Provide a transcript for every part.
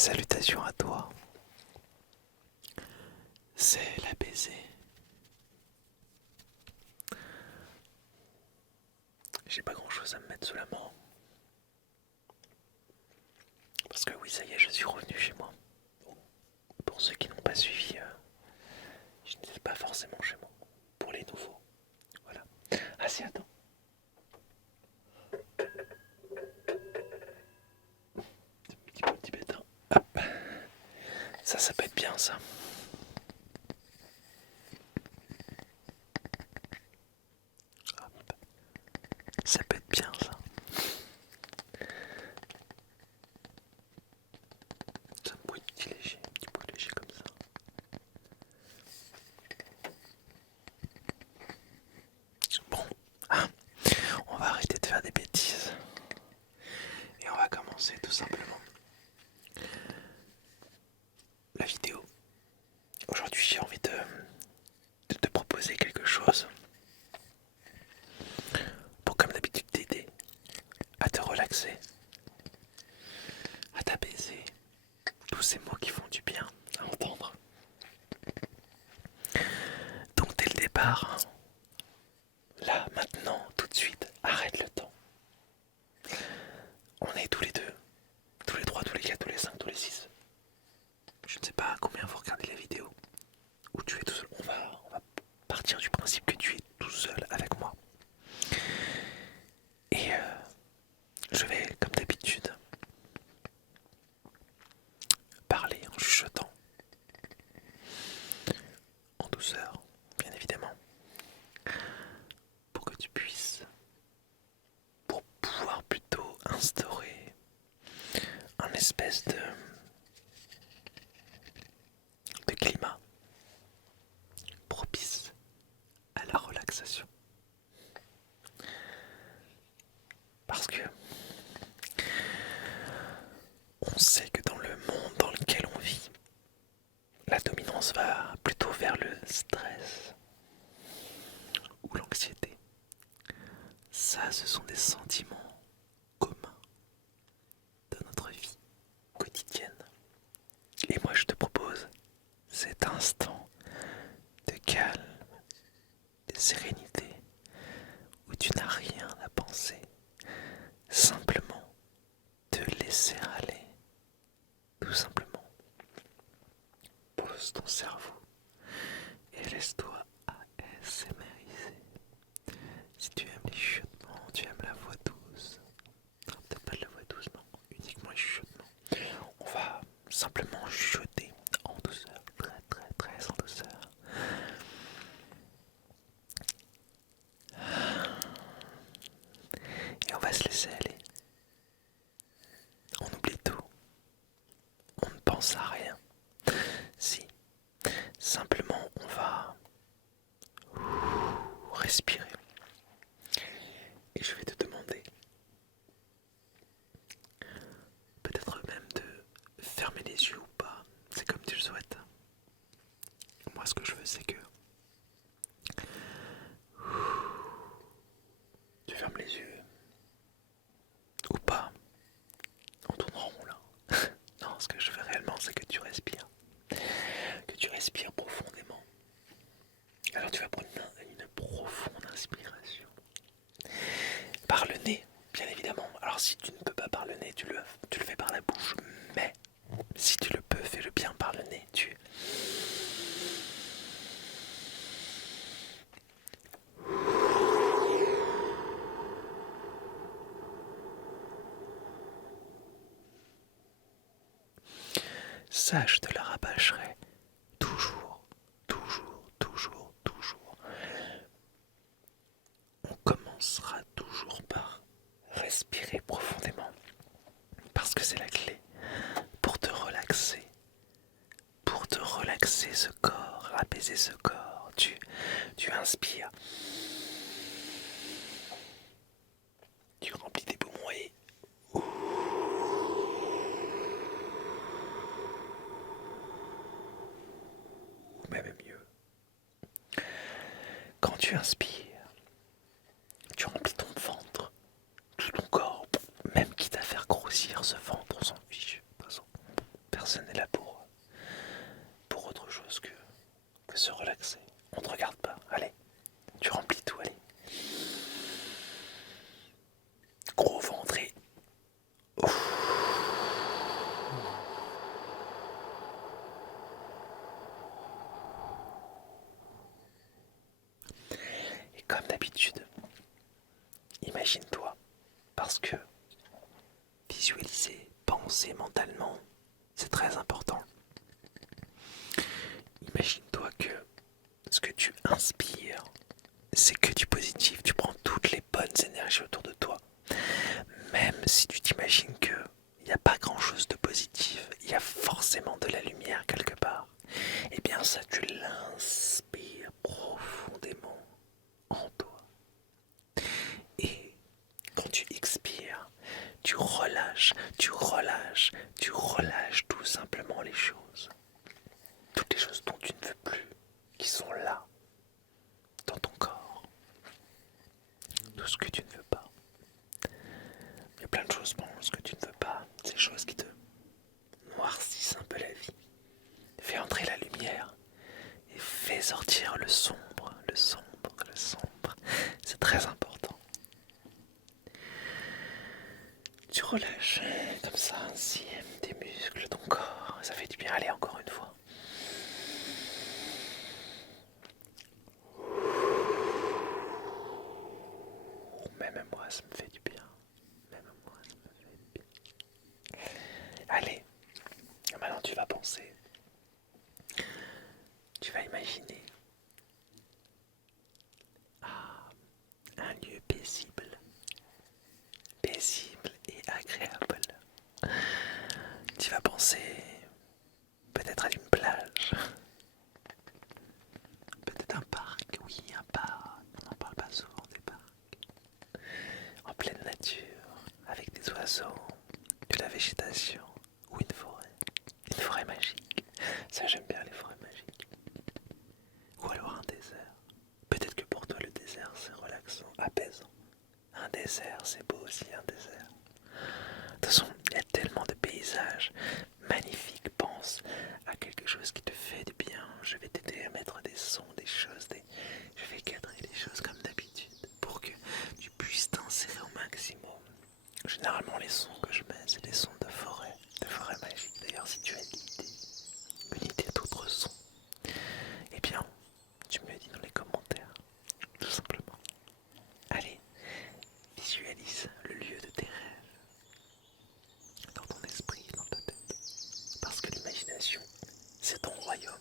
salutations à toi. C'est la baiser. J'ai pas grand chose à me mettre sous la main. Parce que oui, ça y est, je suis revenu chez moi. Pour ceux qui n'ont pas suivi, je n'étais pas forcément chez moi. Pour les nouveaux. Voilà. Ah si, attends. Petit pétain. Hop. Ça peut être bien ça. Hop. Ça peut être bien ça. C'est un petit bruit léger comme ça. Bon, hein, on va arrêter de faire des bêtises. Et on va commencer tout simplement la vidéo. Aujourd'hui, j'ai envie de te proposer quelque chose pour, comme d'habitude, t'aider à te relaxer, à t'apaiser. Tous ces mots qui font du bien à entendre. Donc, dès le départ, là, maintenant, tout de suite, arrête le temps. On est tous les deux, tous les trois, tous les quatre, tous les cinq, tous les six. Je ne sais pas combien vous regardez la vidéo. Où tu es tout seul. On va partir du principe que tu es tout seul avec moi. Et je vais, comme d'habitude, parler en chuchotant, en douceur, bien évidemment, pour que tu puisses, pour pouvoir plutôt instaurer un espèce de climat propice à la relaxation. Parce que on sait que dans le monde dans lequel on vit, la dominance va plutôt vers le stress ou l'anxiété. Ça, ce sont des sentiments communs de notre vie quotidienne. Et moi, je te propose cet instant de calme, de sérénité, où tu n'as rien à penser, simplement te laisser aller, tout simplement. Pose ton cerveau et laisse-toi ASMRiser. Si tu aimes les chuchotements, tu aimes la voix douce, non, peut-être pas de la voix douce, non, uniquement les chuchotements. On va simplement chuchoter en douceur, très très très en douceur. Et on va se laisser aller. On oublie tout. On ne pense à rien. Si, simplement on va respirer. Et je vais te demander, peut-être même de fermer les yeux ou pas. C'est comme tu le souhaites. Moi, ce que je veux, c'est que tu fermes les yeux. Ou pas. On tourne en rond là. Non, ce que je veux réellement, c'est que tu respires. Que tu respires profondément. Alors tu vas prendre une profonde inspiration. Par le nez, bien évidemment. Alors si tu ne peux pas par le nez, tu le fais par la bouche. Mais si tu le peux, fais-le bien par le nez. Ça, je te la rabâcherai toujours, toujours, toujours, toujours. On commencera toujours par respirer profondément. Parce que c'est la clé pour te relaxer ce corps, apaiser ce corps. Tu inspires, tu remplis tes poumons et ou même mieux. Quand tu inspires, tu remplis ton ventre, tout ton corps, même quitte à faire grossir ce ventre, on s'en fiche. De toute façon, Parce que visualiser, penser mentalement, c'est très important. Imagine-toi que ce que tu inspires, c'est que du positif. Tu prends toutes les bonnes énergies autour de toi. Même si tu t'imagines qu'il n'y a pas grand-chose de positif, il y a forcément de la lumière quelque part. Et bien ça, tu l'inspires profondément en toi. Et quand tu expires, tu relâches, tu relâches, tu relâches tout simplement les choses. Toutes les choses dont tu ne veux plus, qui sont là, dans ton corps. Tout ce que tu ne veux pas. Il y a plein de choses, bon, ce que tu ne veux pas, ces choses qui te noircissent un peu la vie. Fais entrer la lumière et fais sortir le sombre, le sombre, le sombre. C'est très important. Tu relâches comme ça ainsi tes muscles, ton corps. Ça fait du bien. Allez, encore une fois. Même moi, ça me fait du bien. Même moi, ça me fait du bien. Allez, maintenant tu vas penser. Tu vas imaginer un lieu paisible. Paisible et agréable. Tu vas penser peut-être à une plage. Peut-être un parc, oui, un parc. On n'en parle pas souvent des parcs. En pleine nature, avec des oiseaux, de la végétation ou une forêt. Une forêt magique. Ça, j'aime bien les forêts magiques. Ou alors un désert. Peut-être que pour toi, le désert, c'est relaxant, apaisant. Un désert, c'est beau aussi, un désert. De toute façon, il y a tellement de paysages magnifiques. Pense à quelque chose qui te fait du bien. Je vais t'aider à mettre des sons, des choses, je vais cadrer les choses comme d'habitude pour que tu puisses t'insérer au maximum. Généralement, les sons que je mets, c'est des sons de forêt magique. D'ailleurs, si tu as une idée d'autres sons, eh bien, tu me le dis dans les commentaires, tout simplement. Allez, visualise le lieu de tes rêves dans ton esprit, dans ta tête. Parce que l'imagination, c'est ton royaume.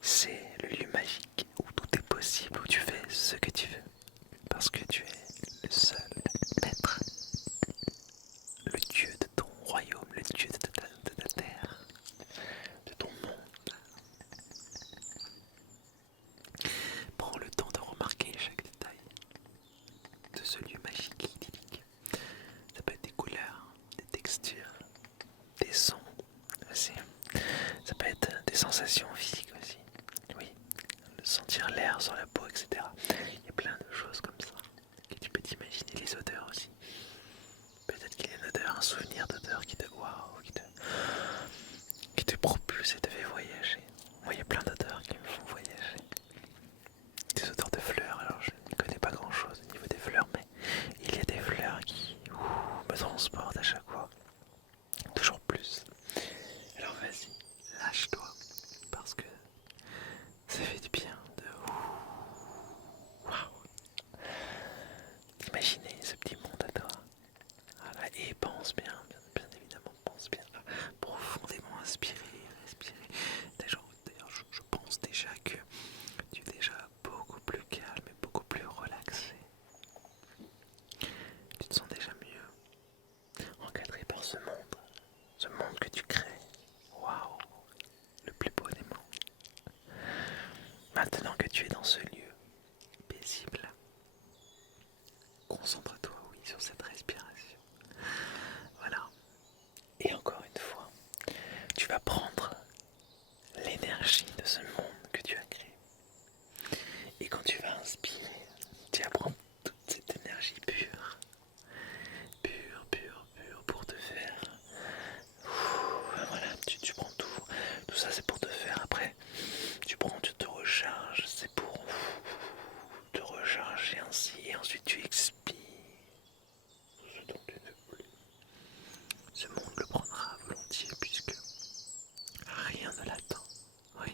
C'est le lieu magique où tout est possible, où tu fais ce que tu veux. Parce que tu es le seul maître, le dieu de ton royaume, le dieu de ta terre, de ton monde. Prends le temps de remarquer chaque détail de ce lieu magique et idyllique. Ça peut être des couleurs, des textures, des sons aussi. Ça peut être des sensations physiques aussi. Oui, sentir l'air sur la peau, etc. Il y a plein de choses comme ça que tu peux t'imaginer. Les odeurs aussi. Peut-être qu'il y a une odeur, un souvenir d'odeur qui te waouh, qui te propulse et te fait voyager. Moi, il y a plein d'odeurs qui me font voyager. Des odeurs de fleurs. Alors, je ne connais pas grand-chose au niveau des fleurs, mais il y a des fleurs qui me transportent à chaque fois. Toujours plus. Alors, vas-y, lâche-toi, parce que ça fait du bien de waouh. Imaginer ce petit monde à toi. Voilà, et pense bien, bien évidemment, pense bien. Profondément inspirer, respirer. D'ailleurs, je pense déjà que tu es déjà beaucoup plus calme et beaucoup plus relaxé. Tu te sens déjà mieux encadré par ce monde que tu crées. Waouh, le plus beau des mondes. Maintenant que tu es dans ce lieu paisible, concentre-toi, oui, sur cette respiration. Voilà. Et encore une fois, tu vas prendre l'énergie de ce monde que tu as créé. Et quand tu vas inspirer, tu vas prendre toute cette énergie pure, pure, pour te faire. Voilà, tu prends tout ça c'est pour te faire. Après, tu te recharges, c'est pour te recharger ainsi. Et ensuite tu expires ce dont tu ne veux plus. Ce monde le prendra volontiers puisque rien ne l'attend. Oui,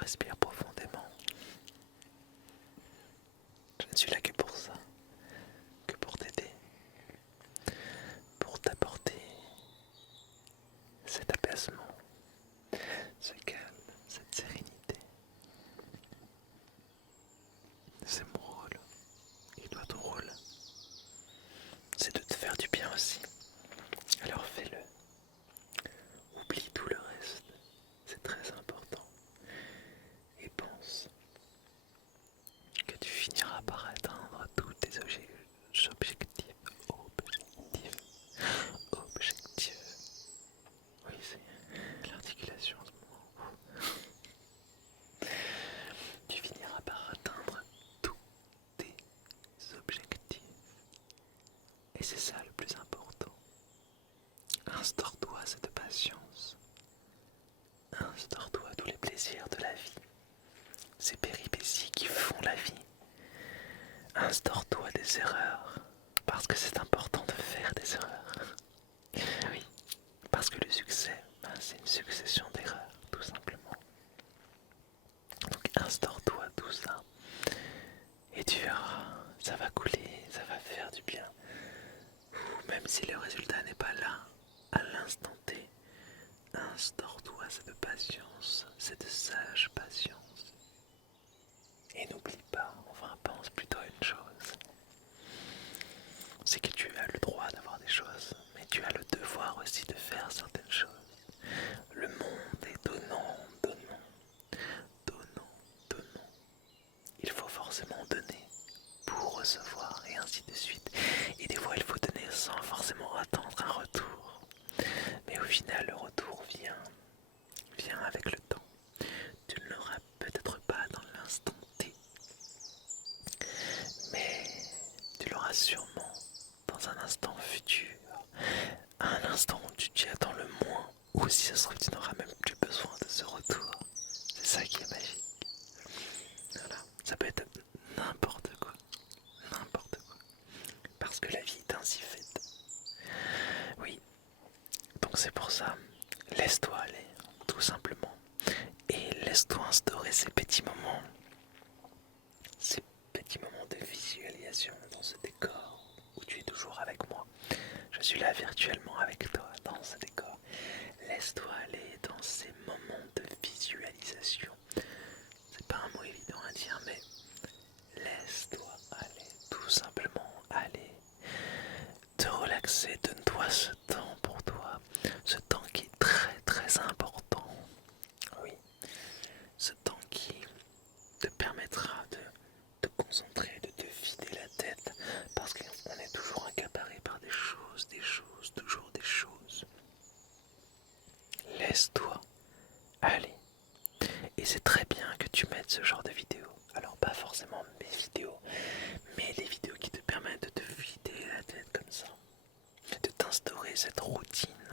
respires profondément. Je ne suis là que pour ça, que pour t'aider, pour t'apporter cet apaisement, ce calme, cette sérénité. C'est mon rôle. Et toi, ton rôle, c'est de te faire du bien aussi. Alors fais-le. Oublie tout le reste. C'est très important. Et pense que tu finiras par atteindre tous tes objectifs. Oui, c'est l'articulation en ce moment. Tu finiras par atteindre tous tes objectifs. Et c'est ça le plus important. Instaure-toi cette patience. Instaure-toi tous les plaisirs de la vie. Ces péripéties qui font la vie. Instaure-toi des erreurs. Parce que c'est important de faire des erreurs. Oui. Parce que le succès, c'est une succession d'erreurs, tout simplement. Donc instaure-toi tout ça. Et tu verras, ça va couler, ça va faire du bien. Même si le résultat n'est pas là, à l'instant T, instaure-toi cette patience, cette sage patience. Et n'oublie pas, enfin pense plutôt à une chose. C'est que tu as le droit d'avoir des choses, mais tu as le devoir aussi de faire certaines choses. Le monde est donnant, donnant, donnant, donnant. Il faut forcément donner pour recevoir et ainsi de suite. Et des fois il faut donner sans forcément attendre un retour. Mais au final le retour vient avec le temps. Tu ne l'auras peut-être pas dans l'instant T, mais tu l'auras sûrement dans un instant futur, à un instant où tu t'y attends le moins, ou si ça se trouve tu n'auras même plus besoin de ce retour. C'est ça qui est magique. Voilà, ça peut être n'importe quoi, parce que la vie est ainsi faite. Oui, donc c'est pour ça, laisse-toi aller, tout simplement, et laisse-toi instaurer ces petits moments de visualisation dans ce décor où tu es toujours avec moi. Je suis là virtuellement avec toi dans ce décor. Laisse-toi aller dans ces moments de visualisation. C'est pas un mot évident à dire, mais laisse-toi aller, tout simplement aller. Te relaxer, donne-toi ce temps pour toi, ce temps qui est très très important. Oui, ce temps qui te permettra de te concentrer, de te vider la tête, parce qu'on est toujours accaparé par des choses, toujours des choses. Laisse-toi aller. Et c'est très bien que tu mettes ce genre de vidéos. Alors pas forcément mes vidéos, mais les vidéos qui te permettent de te vider la tête comme ça. De t'instaurer cette routine,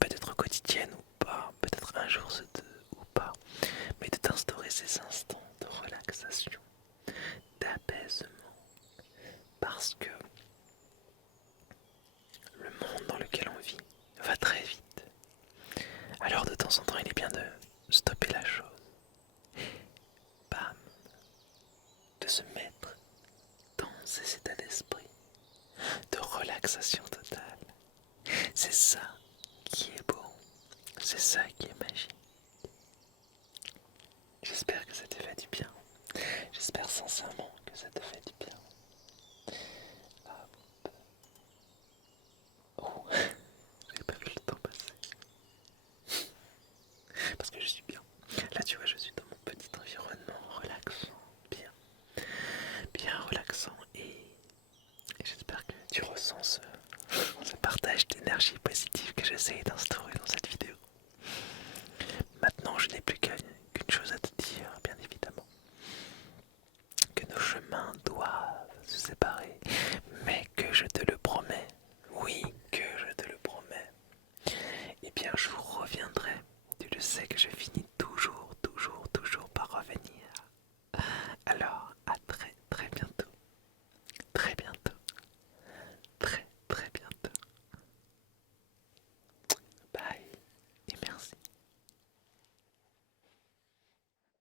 peut-être quotidienne ou pas, peut-être un jour sur deux ou pas, mais de t'instaurer ces instants de relaxation, d'apaisement. Parce que le monde dans lequel on vit va très vite. Alors de temps en temps, il est bien de stopper la chose. Bam, de se mettre dans ces états d'esprit de relaxation totale. C'est ça qui est beau, c'est ça qui est magique. J'espère que ça te fait du bien. J'espère sincèrement que ça te fait du bien. Hop. Oh, j'ai pas vu le temps passer. Parce que je suis bien. Là tu vois, je suis dans mon petit environnement relaxant, bien relaxant et j'espère que tu ressens ce partage d'énergie positive que j'essaye d'instaurer dans cette vidéo. Maintenant, je n'ai plus qu'une chose à te dire, bien évidemment. Que nos chemins doivent se séparer, mais que je te le promets, oui, que je te le promets, eh bien je reviendrai. Tu le sais que je finis toujours par revenir. Alors,